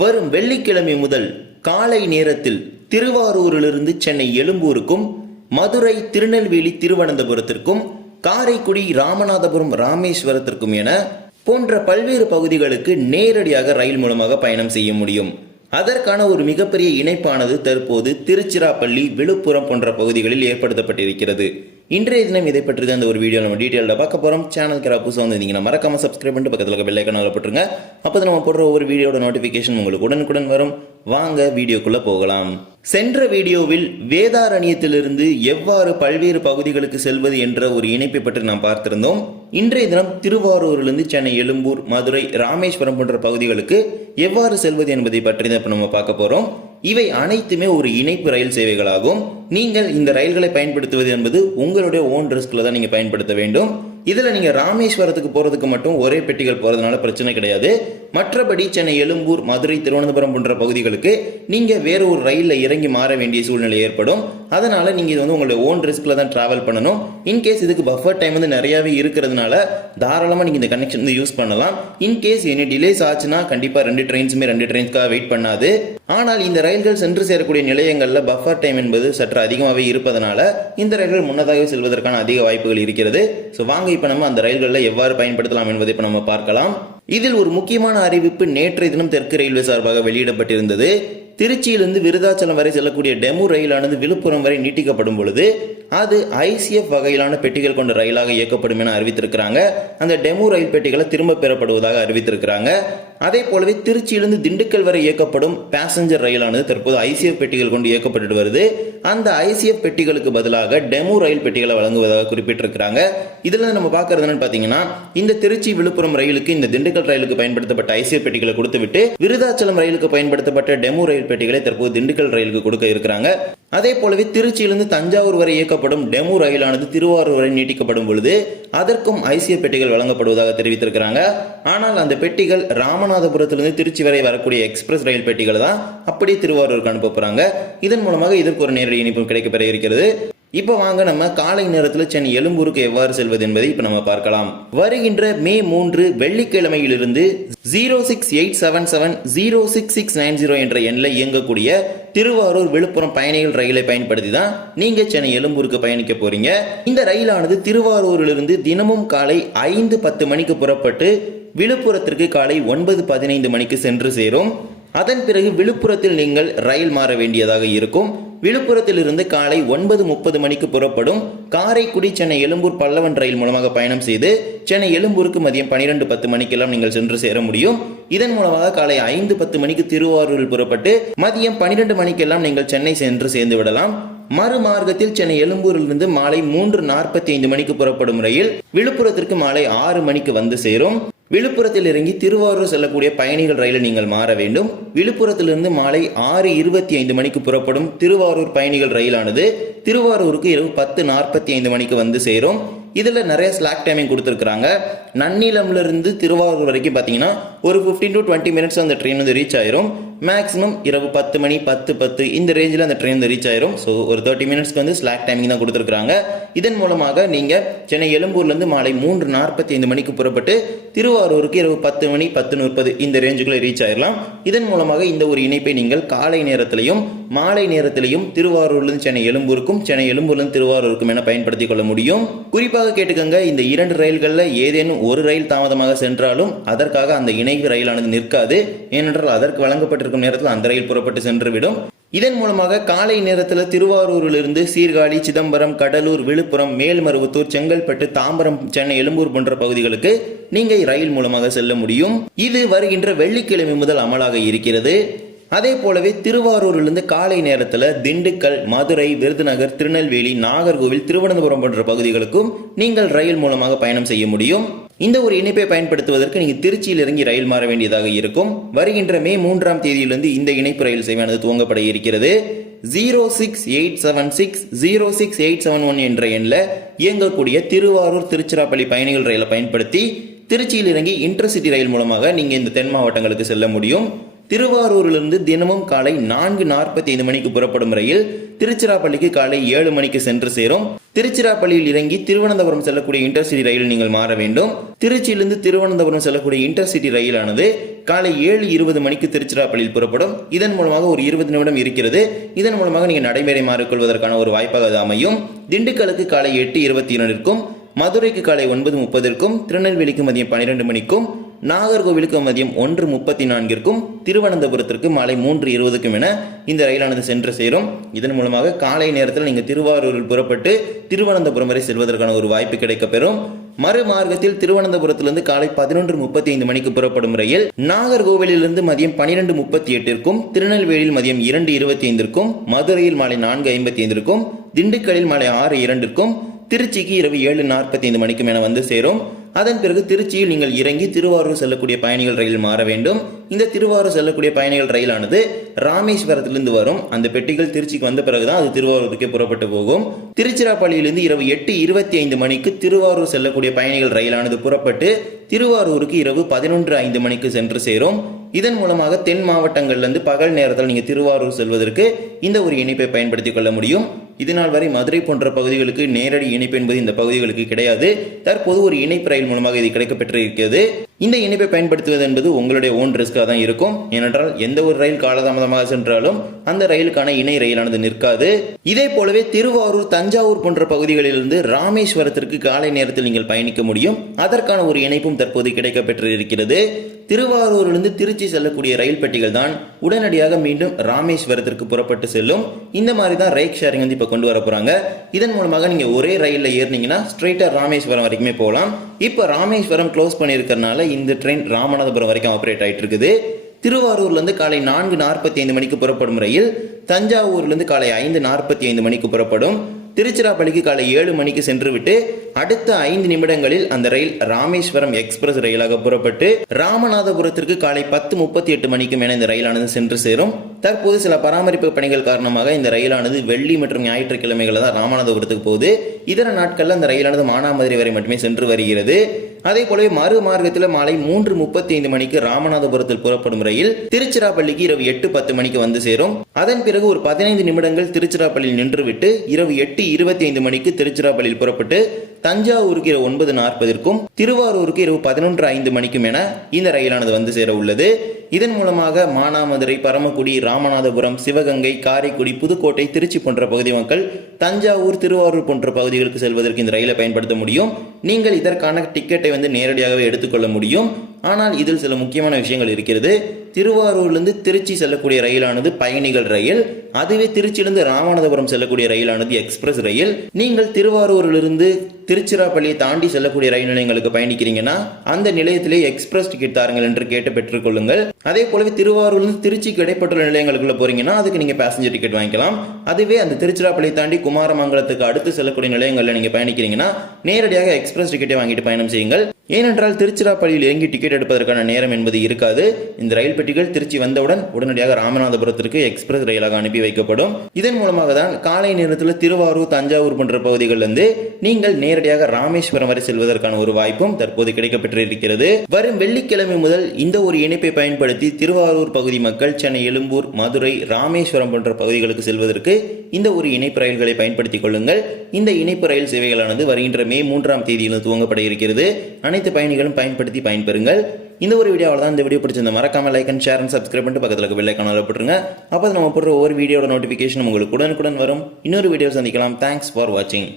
வரும் வெள்ளிக்கிழமை முதல் காலை நேரத்தில் திருவாரூரிலிருந்து சென்னை எழும்பூருக்கும் மதுரை திருநெல்வேலி திருவனந்தபுரத்திற்கும் காரைக்குடி ராமநாதபுரம் ராமேஸ்வரத்திற்கும் என போன்ற பல்வேறு பகுதிகளுக்கு நேரடியாக ரயில் மூலமாக பயணம் செய்ய முடியும். அதற்கான ஒரு மிகப்பெரிய இணைப்பானது தற்போது திருச்சிராப்பள்ளி விழுப்புரம் போன்ற பகுதிகளில் ஏற்படுத்தப்பட்டிருக்கிறது. இன்றைய தினம் இதை பற்றி தான் இந்த ஒரு வீடியோ நம்ம டீட்டெயிலில் பார்க்க போகிறோம் சேனல் கிரா புதுசாக வந்திருந்தீங்கன்னா மறக்காம சப்ஸ்கிரைப் பண்ணிட்டு பக்கத்தில் இருக்க பெல் ஐக்கான போட்டுருங்க. அப்போ நம்ம போடுற ஒவ்வொரு வீடியோட நோட்டிஃபிகேஷன் உங்களுக்கு உடனுக்குடன் வரும். வாங்க வீடியோக்குள்ளே போகலாம். சென்ற வீடியோவில் வேதாரண்யத்திலிருந்து எவ்வாறு பல்வேறு பகுதிகளுக்கு செல்வது என்ற ஒரு இணைப்பை பற்றி நாம் பார்த்திருந்தோம். இன்றைய தினம் திருவாரூரிலிருந்து சென்னை எழும்பூர் மதுரை ராமேஸ்வரம் போன்ற பகுதிகளுக்கு எவ்வாறு செல்வது என்பதை பற்றி தான் இப்போ நம்ம பார்க்க போகிறோம் இவை அனைத்துமே ஒரு இணைப்பு ரயில் சேவைகளாகும். நீங்கள் இந்த ரயில்களை பயன்படுத்துவது என்பது உங்களுடைய ஓன் ரிஸ்கில் தான் நீங்கள் பயன்படுத்த வேண்டும். இதில் நீங்கள் ராமேஸ்வரத்துக்கு போகிறதுக்கு மட்டும் ஒரே பெட்டிகள் போகிறதுனால பிரச்சனை கிடையாது. மற்றபடி சென்னை எழும்பூர் மதுரை திருவனந்தபுரம் போன்ற பகுதிகளுக்கு நீங்கள் வேறு ஒரு ரயிலில் இறங்கி மாற வேண்டிய சூழ்நிலை ஏற்படும். அதனால் நீங்கள் இது வந்து உங்களுடைய ஓன் ரிஸ்கில் தான் ட்ராவல் பண்ணணும். இன்கேஸ் இதுக்கு பஃபர் டைம் வந்து நிறையாவே இருக்கிறதுனால தாராளமாக நீங்கள் இந்த கனெக்ஷன் வந்து யூஸ் பண்ணலாம். இன்கேஸ் எனி டிலேஸ் ஆச்சுன்னா கண்டிப்பாக ரெண்டு ட்ரெயின்ஸுமே ரெண்டு ட்ரெயின்ஸ்க்காக வெயிட் பண்ணாது. ஆனால் இந்த ரயில்கள் சென்று சேரக்கூடிய நிலையங்களில் பஃபர் டைம் என்பது சற்று அதிகமாகவே இருப்பதனால இந்த ரயில்கள் முன்னதாகவே செல்வதற்கான அதிக வாய்ப்புகள் இருக்கிறது. ஸோ வாங்க இப்போ நம்ம அந்த ரயில்களில் எவ்வாறு பயன்படுத்தலாம் என்பதை இப்போ நம்ம பார்க்கலாம். இதில் ஒரு முக்கியமான அறிவிப்பு நேற்றைய தினம் தெற்கு ரயில்வே சார்பாக வெளியிடப்பட்டிருந்தது. திருச்சியிலிருந்து விருதாச்சலம் வரை செல்லக்கூடிய டெமு ரயிலானது விழுப்புரம் வரை நீட்டிக்கப்படும் பொழுது அது ஐசிஎஃப் வகையிலான பெட்டிகள் கொண்ட ரயிலாக இயக்கப்படும் என அறிவித்திருக்கிறாங்க. அந்த டெமு ரயில் பெட்டிகளை திரும்ப பெறப்படுவதாக அறிவித்திருக்கிறாங்க. அதே போலவே திருச்சியிலிருந்து திண்டுக்கல் வரை இயக்கப்படும் பேசஞ்சர் ரயிலானது தற்போது ஐசிஎஃப் பெட்டிகள் கொண்டு இயக்கப்பட்டு வருது. அந்த ஐசிஎஃப் பெட்டிகளுக்கு பதிலாக டெமு ரயில் பெட்டிகளை வழங்குவதாக குறிப்பிட்டிருக்கிறாங்க. இதில் நம்ம பார்க்கறது என்னன்னு பார்த்தீங்கன்னா இந்த திருச்சி விழுப்புரம் ரயிலுக்கு இந்த திண்டுக்கல் ரயிலுக்கு பயன்படுத்தப்பட்ட ஐசிஎஃப் பெட்டிகளை கொடுத்துவிட்டு விருதாச்சலம் ரயிலுக்கு பயன்படுத்தப்பட்ட டெமு ரயில் பெட்டிகளை தற்போது திண்டுக்கல் ரயிலுக்கு கொடுக்க இருக்கிறாங்க. அதே போலவே திருச்சியிலிருந்து தஞ்சாவூர் வரை இயக்கப்படும் டெமு ரயிலானது திருவாரூர் வரை நீட்டிக்கப்படும் பொழுது அதற்கும் ஐசிஎஃப் பெட்டிகள் வழங்கப்படுவதாக தெரிவித்திருக்கிறாங்க. ஆனால் அந்த பெட்டிகள் ராமநாதபுரத்திலிருந்து திருச்சி வரை வரக்கூடிய எக்ஸ்பிரஸ் ரயில் பெட்டிகள் தான் அப்படியே திருவாரூருக்கு அனுப்ப போறாங்க. இதன் மூலமாக இதற்கு ஒரு நேரடி இணைப்பும் கிடைக்கப்பெற இருக்கிறது. இப்போ வாங்க நம்ம காலை நேரத்தில் சென்னை எழும்பூருக்கு எவ்வாறு செல்வது என்பதை இப்போ நம்ம பார்க்கலாம். வருகின்ற மே மூன்று வெள்ளிக்கிழமையிலிருந்து zero six eight seven seven zero six six nine zero என்ற எண்ணில் இயங்கக்கூடிய திருவாரூர் விழுப்புரம் பயணிகள் ரயிலை பயன்படுத்தி தான் நீங்க சென்னை எழும்பூருக்கு பயணிக்க போறீங்க. இந்த ரயிலானது திருவாரூரிலிருந்து தினமும் காலை ஐந்து பத்து மணிக்கு புறப்பட்டு விழுப்புரத்திற்கு காலை ஒன்பது பதினைந்து மணிக்கு சென்று சேரும். அதன் பிறகு விழுப்புரத்தில் நீங்கள் ரயில் மாற வேண்டியதாக இருக்கும். விழுப்புரத்திலிருந்து காலை ஒன்பது முப்பது மணிக்கு புறப்படும் காரைக்குடி சென்னை எழும்பூர் பல்லவன் ரயில் மூலமாக பயணம் செய்து சென்னை எழும்பூருக்கு மதியம் பனிரெண்டு பத்து மணிக்கெல்லாம் நீங்கள் சென்று சேர முடியும். இதன் மூலமாக காலை ஐந்து பத்து மணிக்கு திருவாரூரில் புறப்பட்டு மதியம் பனிரெண்டு மணிக்கெல்லாம் நீங்கள் சென்னை சென்று சேர்ந்து விடலாம். மறுமார்க்கத்தில் சென்னை எழும்பூரிலிருந்து மாலை மூன்று நாற்பத்தி ஐந்து மணிக்கு புறப்படும் ரயில் விழுப்புரத்திற்கு மாலை ஆறு மணிக்கு வந்து சேரும். விழுப்புரத்தில் இறங்கி திருவாரூர் செல்லக்கூடிய பயணிகள் ரயிலை நீங்கள் மாற வேண்டும். விழுப்புரத்திலிருந்து மாலை ஆறு இருபத்தி ஐந்து மணிக்கு புறப்படும் திருவாரூர் பயணிகள் ரயிலானது திருவாரூருக்கு இரவு பத்து நாற்பத்தி ஐந்து மணிக்கு வந்து சேரும். இதில் நிறைய ஸ்லாக் டைமிங் கொடுத்துருக்குறாங்க. நன்னிலம்லேருந்து திருவாரூர் வரைக்கும் பார்த்தீங்கன்னா ஒரு ஃபிஃப்டீன் டு டுவெண்ட்டி மினிட்ஸ் அந்த ட்ரெயின் வந்து ரீச் ஆயிரும். மேக்ஸிமம் இரவு பத்து மணி பத்து பத்து இந்த ரேஞ்சில் அந்த ட்ரெயின் வந்து ரீச் ஆயிரும். ஸோ ஒரு தேர்ட்டி மினிட்ஸ்க்கு வந்து ஸ்லாக் டைமிங் தான் கொடுத்துருக்குறாங்க. இதன் மூலமாக நீங்கள் சென்னை எழும்பூர்லேருந்து மாலை மூன்று நாற்பத்தி ஐந்து மணிக்கு புறப்பட்டு திருவாரூருக்கு இரவு பத்து மணி பத்து முப்பது இந்த ரேஞ்சுக்குள்ளே ரீச் ஆயிடலாம் இதன் மூலமாக இந்த ஒரு இணைப்பை நீங்கள் காலை நேரத்திலையும் மாலை நேரத்திலையும் திருவாரூர்லேருந்து சென்னை எழும்பூருக்கும் சென்னை எழும்பூர்லேருந்து திருவாரூருக்கும் என பயன்படுத்திக் கொள்ள முடியும். குறிப்பாக கேட்டுக்கோங்க இந்த இரண்டு ரயில்களில் ஏதேனும் ஒரு ரயில் தாமதமாக சென்றாலும் அதற்காக அந்த இணைவு ரயிலானது நிற்காது. ஏனென்றால் அதற்கு வழங்கப்பட்டிருக்கும் நேரத்தில் அந்த ரயில் புறப்பட்டு சென்றுவிடும். இதன் மூலமாக காலை நேரத்தில் திருவாரூரிலிருந்து சீர்காழி சிதம்பரம் கடலூர் விழுப்புரம் மேல்மருவத்தூர் செங்கல்பட்டு தாம்பரம் சென்னை எழும்பூர் போன்ற பகுதிகளுக்கு நீங்கள் ரயில் மூலமாக செல்ல முடியும். இது வருகின்ற வெள்ளிக்கிழமை முதல் அமலாக இருக்கிறது. அதே போலவே திருவாரூரிலிருந்து காலை நேரத்தில் திண்டுக்கல் மதுரை விருதுநகர் திருநெல்வேலி நாகர்கோவில் திருவனந்தபுரம் போன்ற பகுதிகளுக்கும் நீங்கள் ரயில் மூலமாக பயணம் செய்ய முடியும். இந்த ஒரு இணைப்பை பயன்படுத்துவதற்கு நீங்கள் திருச்சியில் இறங்கி ரயில் மாற வேண்டியதாக இருக்கும். வருகின்ற மே மூன்றாம் தேதியிலிருந்து இந்த இணைப்பு ரயில் சேவையானது துவங்கப்பட இருக்கிறது. Zero six eight seven six zero six eight seven one என்ற எண்ணில் இயங்கக்கூடிய திருவாரூர் திருச்சிராப்பள்ளி பயணிகள் ரயிலை பயன்படுத்தி திருச்சியில் இறங்கி இன்டர்சிட்டி ரயில் மூலமாக நீங்கள் இந்த தென் மாவட்டங்களுக்கு செல்ல முடியும். திருவாரூரிலிருந்து தினமும் காலை நான்கு நாற்பத்தி ஐந்து மணிக்கு புறப்படும் ரயில் திருச்சிராப்பள்ளிக்கு காலை ஏழு மணிக்கு சென்று சேரும். திருச்சிராப்பள்ளியில் இறங்கி திருவனந்தபுரம் செல்லக்கூடிய இன்டர்சிட்டி ரயில் நீங்கள் மாற வேண்டும். திருச்சியிலிருந்து திருவனந்தபுரம் செல்லக்கூடிய இன்டர்சிட்டி ரயிலானது காலை ஏழு இருபது மணிக்கு திருச்சிராப்பள்ளியில் புறப்படும். இதன் மூலமாக ஒரு இருபது நிமிடம் இருக்கிறது. இதன் மூலமாக நீங்கள் நடைமுறை மாறிக்கொள்வதற்கான ஒரு வாய்ப்பாக அது அமையும். திண்டுக்கலுக்கு காலை எட்டு இருபத்தி இரண்டிற்கும் மதுரைக்கு காலை ஒன்பது முப்பதிற்கும் திருநெல்வேலிக்கு மதியம் பன்னிரெண்டு மணிக்கும் நாகர்கோவிலுக்கு மதியம் ஒன்று முப்பத்தி நான்கிற்கும் திருவனந்தபுரத்திற்கு மாலை மூன்று இருபதுக்கும் என இந்த ரயிலானது சென்று சேரும். இதன் மூலமாக காலை நேரத்தில் நீங்கள் திருவாரூரில் புறப்பட்டு திருவனந்தபுரம் வரை செல்வதற்கான ஒரு வாய்ப்பு கிடைக்கப்பெறும். மறுமார்க்கத்தில் திருவனந்தபுரத்திலிருந்து காலை பதினொன்று முப்பத்தி ஐந்து மணிக்கு புறப்படும் ரயில் நாகர்கோவிலிருந்து மதியம் பனிரெண்டு முப்பத்தி எட்டிற்கும் திருநெல்வேலியில் மதியம் இரண்டு இருபத்தி ஐந்திற்கும் மதுரையில் மாலை நான்கு ஐம்பத்தி ஐந்திற்கும் திண்டுக்கல்லில் மாலை ஆறு இரண்டிற்கும் திருச்சிக்கு இரவு ஏழு நாற்பத்தி ஐந்து மணிக்கும் என வந்து சேரும். அதன் பிறகு திருச்சியில் நீங்கள் இறங்கி திருவாரூர் செல்லக்கூடிய பயணிகள் ரயில் மாற வேண்டும். இந்த திருவாரூர் செல்லக்கூடிய பயணிகள் ரயிலானது ராமேஸ்வரத்திலிருந்து வரும். அந்த பெட்டிகள் திருச்சிக்கு வந்த பிறகுதான் அது திருவாரூருக்கு புறப்பட்டு போகும். திருச்சிராப்பள்ளியிலிருந்து இரவு எட்டு இருபத்தி ஐந்து மணிக்கு திருவாரூர் செல்லக்கூடிய பயணிகள் ரயிலானது புறப்பட்டு திருவாரூருக்கு இரவு பதினொன்று ஐந்து மணிக்கு சென்று சேரும். இதன் மூலமாக தென் மாவட்டங்கள்லேருந்து பகல் நேரத்தில் நீங்கள் திருவாரூர் செல்வதற்கு இந்த ஒரு இணைப்பை பயன்படுத்திக் கொள்ள முடியும். இதனால் வரை மதுரை போன்ற பகுதிகளுக்கு நேரடி இணைப்பு என்பது இந்த பகுதிகளுக்கு கிடையாது. தற்போது ஒரு இணைப்பு ரயில் மூலமாக இது கிடைக்கப்பெற்றிருக்கிறது இந்த இணைப்பை பயன்படுத்துவது என்பது உங்களுடைய ஓன் ரிஸ்காக தான் இருக்கும். ஏனென்றால் எந்த ஒரு ரயில் காலதாமதமாக சென்றாலும் அந்த ரயிலுக்கான இணை ரயிலானது நிற்காது. இதே போலவே திருவாரூர் தஞ்சாவூர் போன்ற பகுதிகளிலிருந்து ராமேஸ்வரத்திற்கு காலை நேரத்தில் நீங்கள் பயணிக்க முடியும். அதற்கான ஒரு இணைப்பும் தற்போது கிடைக்கப்பெற்று இருக்கிறது திருவாரூரிலிருந்து திருச்சி செல்லக்கூடிய ரயில் பெட்டிகள் தான் உடனடியாக மீண்டும் ராமேஸ்வரத்திற்கு புறப்பட்டு செல்லும். இந்த மாதிரி தான் ரைட் ஷேரிங் வந்து இப்போ கொண்டு வர போகிறாங்க இதன் மூலமாக நீங்கள் ஒரே ரயிலில் ஏறினீங்கன்னா ஸ்ட்ரெயிட்டாக ராமேஸ்வரம் வரைக்குமே போகலாம். இப்போ ராமேஸ்வரம் க்ளோஸ் பண்ணியிருக்கிறனால இந்த ட்ரெயின் ராமநாதபுரம் வரைக்கும் ஆப்ரேட் ஆகிட்டு இருக்குது திருவாரூர்லேருந்து காலை நான்கு நாற்பத்தி ஐந்து மணிக்கு புறப்படும் ரயில் தஞ்சாவூர்லேருந்து காலை ஐந்து நாற்பத்தி ஐந்து மணிக்கு புறப்படும். திருச்சிராப்பள்ளிக்கு காலை ஏழு மணிக்கு சென்றுவிட்டு அடுத்த ஐந்து நிமிடங்களில் அந்த ரயில் ராமேஸ்வரம் எக்ஸ்பிரஸ் ரயிலாக புறப்பட்டு ராமநாதபுரத்திற்கு காலை பத்து முப்பத்தி எட்டு மணிக்கும் என இந்த ரயிலானது சென்று சேரும். தற்போது சில பராமரிப்பு பணிகள் காரணமாக இந்த ரயிலானது வெள்ளி மற்றும் ஞாயிற்றுக்கிழமைகளில் தான் ராமநாதபுரத்துக்கு போகுது. இதர நாட்களில் அந்த ரயிலானது மானாமதுரை வரை மட்டுமே சென்று வருகிறது. அதே போலவே மறு மார்க்கத்தில் மாலை மூன்று முப்பத்தி ஐந்து மணிக்கு ராமநாதபுரத்தில் புறப்படும் ரயில் திருச்சிராப்பள்ளிக்கு இரவு எட்டு பத்து மணிக்கு வந்து சேரும். அதன் பிறகு ஒரு பதினைந்து நிமிடங்கள் திருச்சிராப்பள்ளியில் நின்றுவிட்டு இரவு எட்டு இருபத்தி ஐந்து மணிக்கு திருச்சிராப்பள்ளியில் புறப்பட்டு தஞ்சாவூருக்கு இரவு ஒன்பது நாற்பதற்கும் திருவாரூருக்கு இரவு பதினொன்று ஐந்து மணிக்கும் என இந்த ரயிலானது வந்து சேர உள்ளது. இதன் மூலமாக மானாமதுரை பரமக்குடி ராமநாதபுரம் சிவகங்கை காரைக்குடி புதுக்கோட்டை திருச்சி போன்ற பகுதி மக்கள் தஞ்சாவூர் திருவாரூர் போன்ற பகுதிகளுக்கு செல்வதற்கு இந்த ரயிலை பயன்படுத்த முடியும். நீங்கள் இதற்கான டிக்கெட்டை வந்து நேரடியாகவே எடுத்துக்கொள்ள முடியும். ஆனால் இதில் சில முக்கியமான விஷயங்கள் இருக்கிறது. திருவாரூர்லேருந்து திருச்சி செல்லக்கூடிய ரயிலானது பயணிகள் ரயில். அதுவே திருச்சியிலிருந்து ராமநாதபுரம் செல்லக்கூடிய ரயிலானது எக்ஸ்பிரஸ் ரயில். நீங்கள் திருவாரூரிலிருந்து திருச்சிராப்பள்ளியை தாண்டி செல்லக்கூடிய ரயில் நிலையங்களுக்கு பயணிக்கிறீங்கன்னா அந்த நிலையத்திலே எக்ஸ்பிரஸ் டிக்கெட் தாருங்கள் என்று கேட்டு பெற்றுக்கொள்ளுங்கள் அதே போலவே திருவாரூர்லேருந்து திருச்சிக்கு இடைப்பட்டுள்ள நிலையங்களுக்குள்ள போறீங்கன்னா அதுக்கு நீங்கள் பேசஞ்சர் டிக்கெட் வாங்கிக்கலாம். அதுவே அந்த திருச்சிராப்பள்ளியை தாண்டி குமாரமங்கலத்துக்கு அடுத்து செல்லக்கூடிய நிலையங்களில் நீங்கள் பயணிக்கிறீங்கன்னா நேரடியாக எக்ஸ்பிரஸ் டிக்கெட்டை வாங்கிட்டு பயணம் செய்யுங்கள். ஏனென்றால் திருச்சிராப்பள்ளியில் இறங்கி டிக்கெட் எடுப்பதற்கான நேரம் என்பது இருக்காது. இந்த ரயில் பெட்டிகள் திருச்சி வந்தவுடன் உடனடியாக ராமநாதபுரத்திற்கு எக்ஸ்பிரஸ் ரயிலாக அனுப்பி வைக்கப்படும். இதன் மூலமாக தான் காலை நேரத்தில் திருவாரூர் தஞ்சாவூர் போன்ற பகுதிகளிலிருந்து நீங்கள் நேரடியாக ராமேஸ்வரம் வரை செல்வதற்கான ஒரு வாய்ப்பும் தற்போது கிடைக்கப்பட்டிருக்கிறது வரும் வெள்ளிக்கிழமை முதல் இந்த ஒரு இணைப்பை பயன்படுத்தி திருவாரூர் பகுதி மக்கள் சென்னை எழும்பூர் மதுரை ராமேஸ்வரம் போன்ற பகுதிகளுக்கு செல்வதற்கு இந்த ஒரு இணைப்பு ரயில்களை பயன்படுத்திக் கொள்ளுங்கள். இந்த இணைப்பு ரயில் சேவைகளானது வருகின்ற மே மூன்றாம் தேதியில் துவங்கப்பட இருக்கிறது. அனைத்து பயணிகளும் பயன்படுத்தி பயன்பெறுங்கள். இந்த ஒரு வீடியோவில் தான் இந்த வீடியோ பிடிச்சிருந்த மறக்காம like and share and subscribe பண்ணிட்டு பக்கத்தில் இருக்க பெல் போட்டுருங்க. அப்போ நம்ம போடுற ஒவ்வொரு வீடியோட நோட்டிஃபிகேஷன் உங்களுக்கு உடனுக்குடன் வரும். இன்னொரு வீடியோ சந்திக்கலாம். தேங்க்ஸ் ஃபார் வாட்சிங்